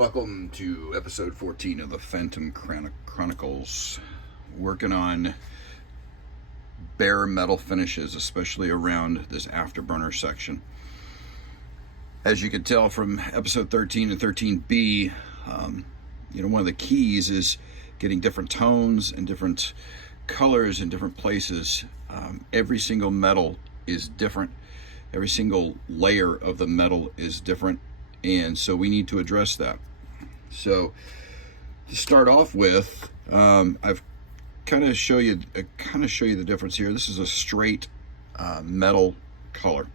Welcome to episode 14 of the Phantom Chronicles. Working on bare metal finishes, especially around this afterburner section. As you can tell from episode 13 and 13B, one of the keys is getting different tones and different colors in different places. Every single metal is different. Every single layer of the metal is different. And so we need to address that. So to start off with, I've kind of show you the difference here. This is a straight metal color.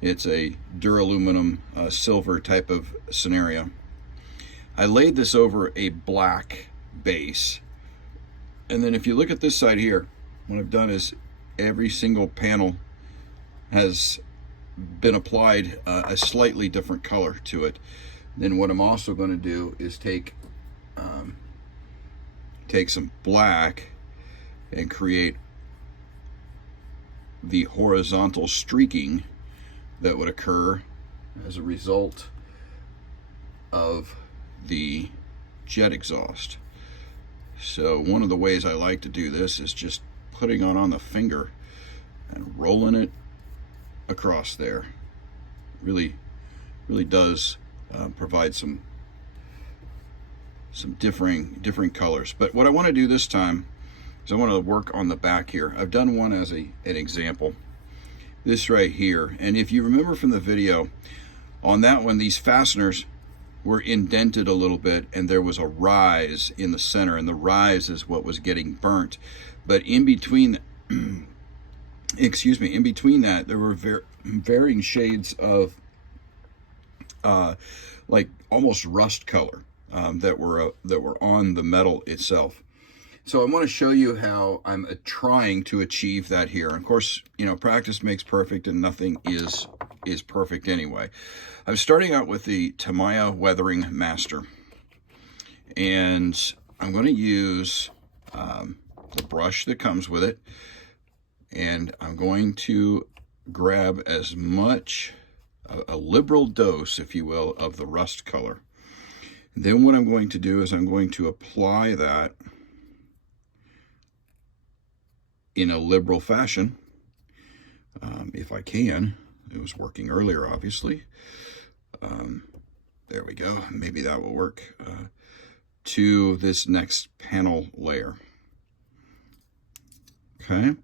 It's a duraluminum silver type of scenario. I laid this over a black base, and then if you look at this side here, what I've done is every single panel has been applied a slightly different color to it. Then what I'm also going to do is take some black and create the horizontal streaking that would occur as a result of the jet exhaust. So one of the ways I like to do this is just putting it on the finger and rolling it across there. Really does provide some differing colors. But what I want to do this time is I want to work on the back here. I've done one as an example. This right here, and if you remember from the video, on that one, these fasteners were indented a little bit, and there was a rise in the center, and the rise is what was getting burnt. But in between in between that, there were varying shades of like almost rust color that were on the metal itself. So I want to show you how I'm trying to achieve that here. And of course, practice makes perfect, and nothing is perfect anyway. I'm starting out with the Tamiya Weathering Master, and I'm going to use the brush that comes with it, and I'm going to grab as much, a liberal dose, if you will, of the rust color. And then what I'm going to do is I'm going to apply that in a liberal fashion, if I can. It was working earlier, obviously. There we go. Maybe that will work. To this next panel layer. Okay.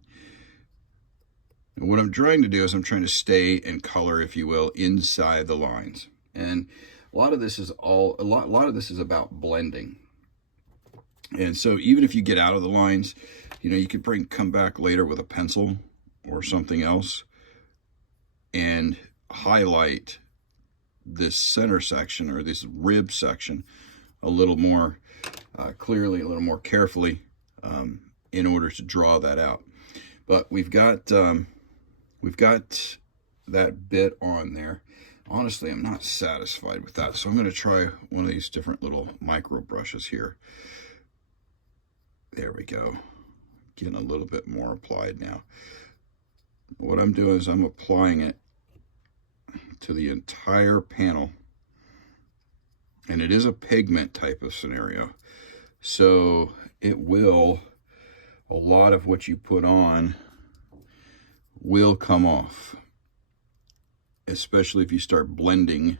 And what I'm trying to do is I'm trying to stay in color, if you will, inside the lines. And a lot of this is about blending. And so even if you get out of the lines, you could come back later with a pencil or something else and highlight this center section, or this rib section, a little more clearly, a little more carefully, in order to draw that out. But we've got that bit on there. Honestly, I'm not satisfied with that, so I'm going to try one of these different little micro brushes here. There we go. Getting a little bit more applied now. What I'm doing is I'm applying it to the entire panel, and it is a pigment type of scenario, so it will, a lot of what you put on will come off, especially if you start blending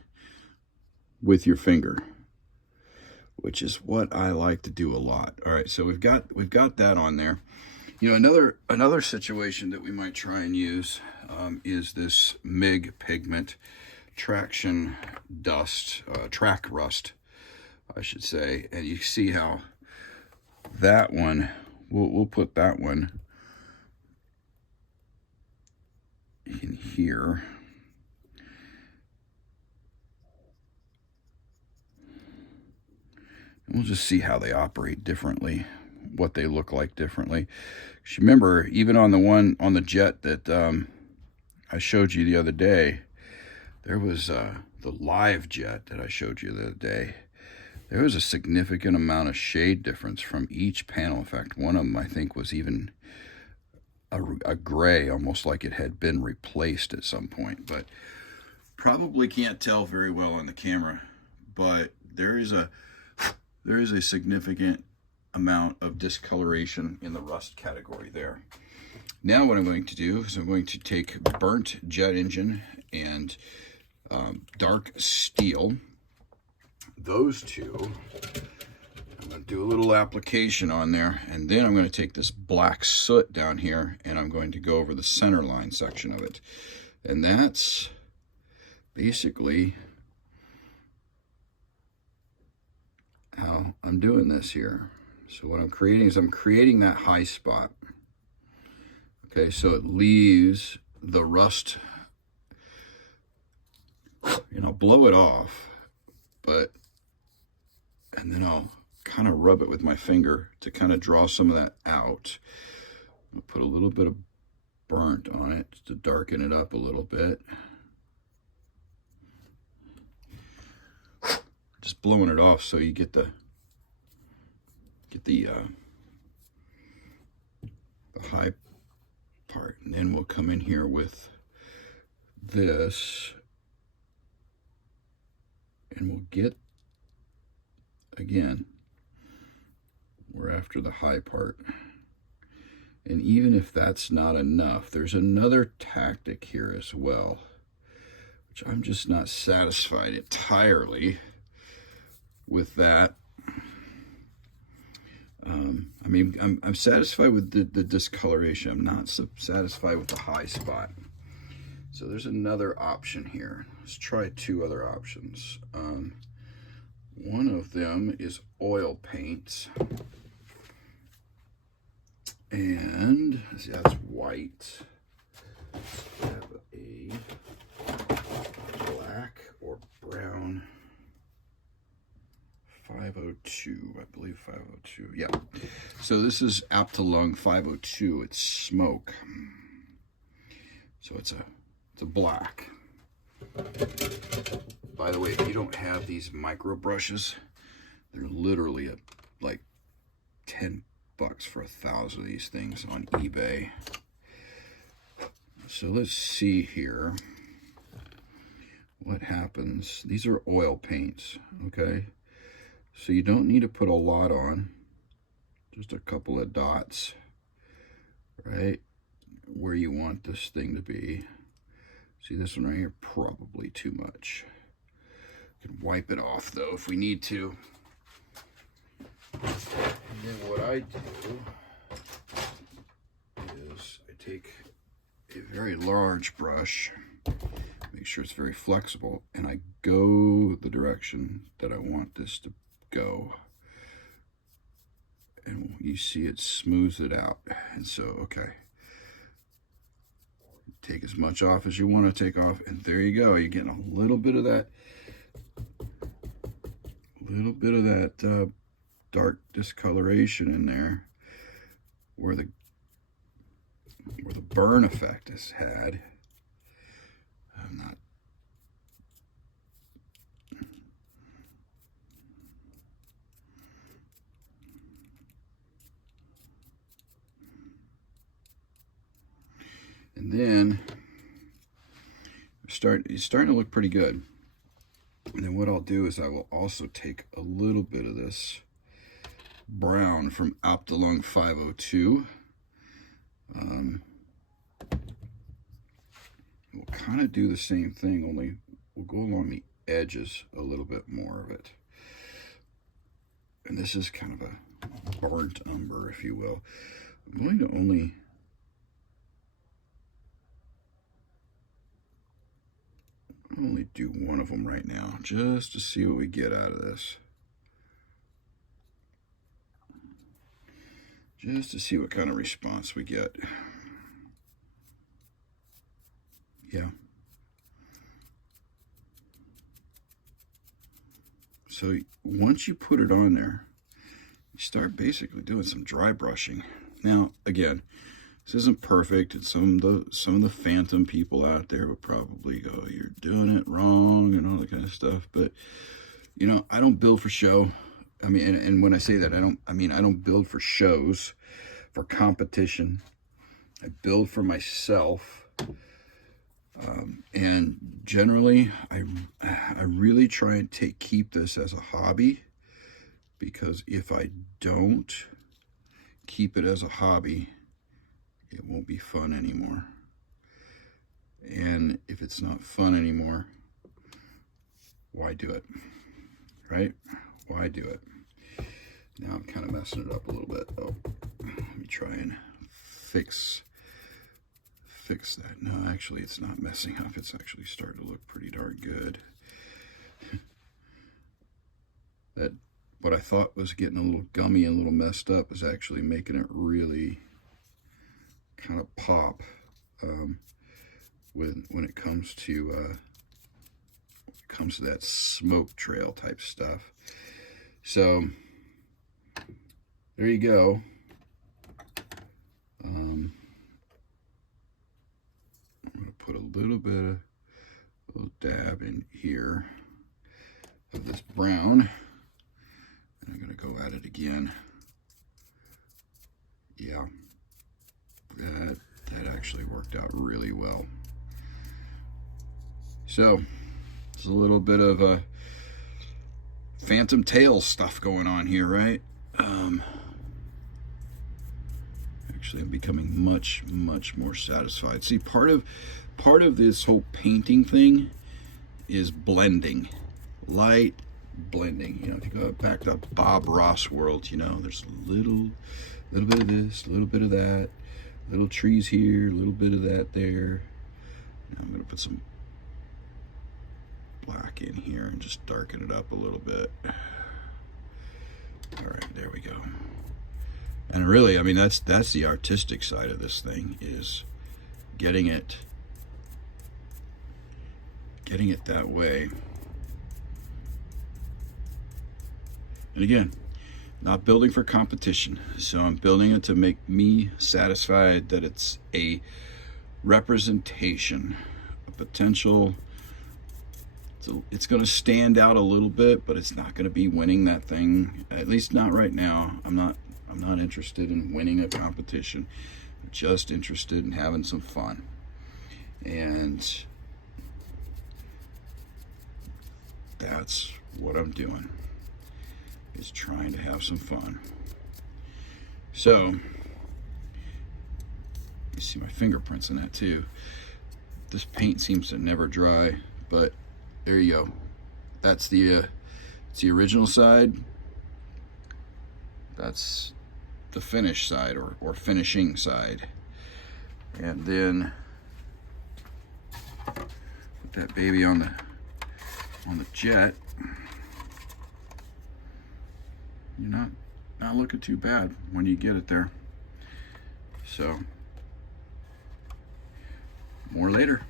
with your finger, which is what I like to do a lot. All right, so we've got that on there. Another situation that we might try and use is this MIG pigment traction dust, track rust, I should say. And you see how that one, we'll put that one in here. And we'll just see how they operate differently, what they look like differently. Remember, even on the jet that I showed you the other day, there was the live jet that I showed you the other day. There was a significant amount of shade difference from each panel. In fact, one of them I think was even a gray, almost like it had been replaced at some point. But probably can't tell very well on the camera, but there is a significant amount of discoloration in the rust category there. Now what I'm going to do is I'm going to take burnt jet engine and dark steel. Those two, I'm going to do a little application on there, and then I'm going to take this black soot down here and I'm going to go over the center line section of it. And that's basically how I'm doing this here. So what I'm creating is I'm creating that high spot. Okay, so it leaves the rust, and I'll blow it off, and then I'll kind of rub it with my finger to kind of draw some of that out. I'll put a little bit of burnt on it to darken it up a little bit. Just blowing it off so you get the high part, and then we'll come in here with this, and we'll get, again, we're after the high part. And even if that's not enough, there's another tactic here as well, which I'm just not satisfied entirely with that. I mean, I'm satisfied with the discoloration. I'm not satisfied with the high spot. So there's another option here. Let's try two other options. One of them is oil paints. And that's white. We have a black or brown 502, I believe 502. Yeah. So this is Aptalung 502. It's smoke. So it's a black. By the way, if you don't have these micro brushes, they're literally like $10 for 1,000 of these things on eBay. So let's see here what happens. These are oil paints, okay? So you don't need to put a lot on, just a couple of dots, right where you want this thing to be. See this one right here? Probably too much. You can wipe it off though if we need to. And then what I do is I take a very large brush, make sure it's very flexible, and I go the direction that I want this to go. And you see it smooths it out. And so, okay. Take as much off as you want to take off, and there you go. You're getting a little bit of that, dark discoloration in there where the burn effect is had. I'm not. And then it's starting to look pretty good. And then what I'll do is I will also take a little bit of this brown from Aptalung 502. We'll kind of do the same thing, only we'll go along the edges a little bit more of it. And this is kind of a burnt umber, if you will. I'm going to only do one of them right now, just to see what we get out of this. Just to see what kind of response we get. Yeah. So once you put it on there, you start basically doing some dry brushing. Now, again, this isn't perfect, and some of the phantom people out there will probably go, "You're doing it wrong," and all that kind of stuff. But you know, I don't build for show. I mean, and when I say that, I don't build for shows, for competition. I build for myself. And generally, I really try and keep this as a hobby, because if I don't keep it as a hobby, it won't be fun anymore. And if it's not fun anymore, why do it, right? Why do it? Now I'm kind of messing it up a little bit. Oh, let me try and fix that. No, actually, it's not messing up. It's actually starting to look pretty darn good. That what I thought was getting a little gummy and a little messed up is actually making it really kind of pop when it comes to that smoke trail type stuff. So there you go. I'm going to put a little dab in here of this brown, and I'm going to go at it again. Yeah, that actually worked out really well. So there's a little bit of a Phantom Tails stuff going on here, right? Actually, I'm becoming much more satisfied. See, part of this whole painting thing is blending, light blending. You know, if you go back to Bob Ross world, you know, there's a little bit of this, a little bit of that, little trees here, a little bit of that there. Now I'm going to put some black in here and just darken it up a little bit. All right, there we go. And really, I mean, that's the artistic side of this thing, is getting it that way. And again, not building for competition. So I'm building it to make me satisfied that it's a representation, a potential. So it's going to stand out a little bit, but it's not going to be winning that thing, at least not right now. I'm not interested in winning a competition. I'm just interested in having some fun. And that's what I'm doing, is trying to have some fun. So you see my fingerprints in that too. This paint seems to never dry, but there you go. That's the original side. That's the finish side, or finishing side. And then put that baby on the jet. You're not looking too bad when you get it there. So more later.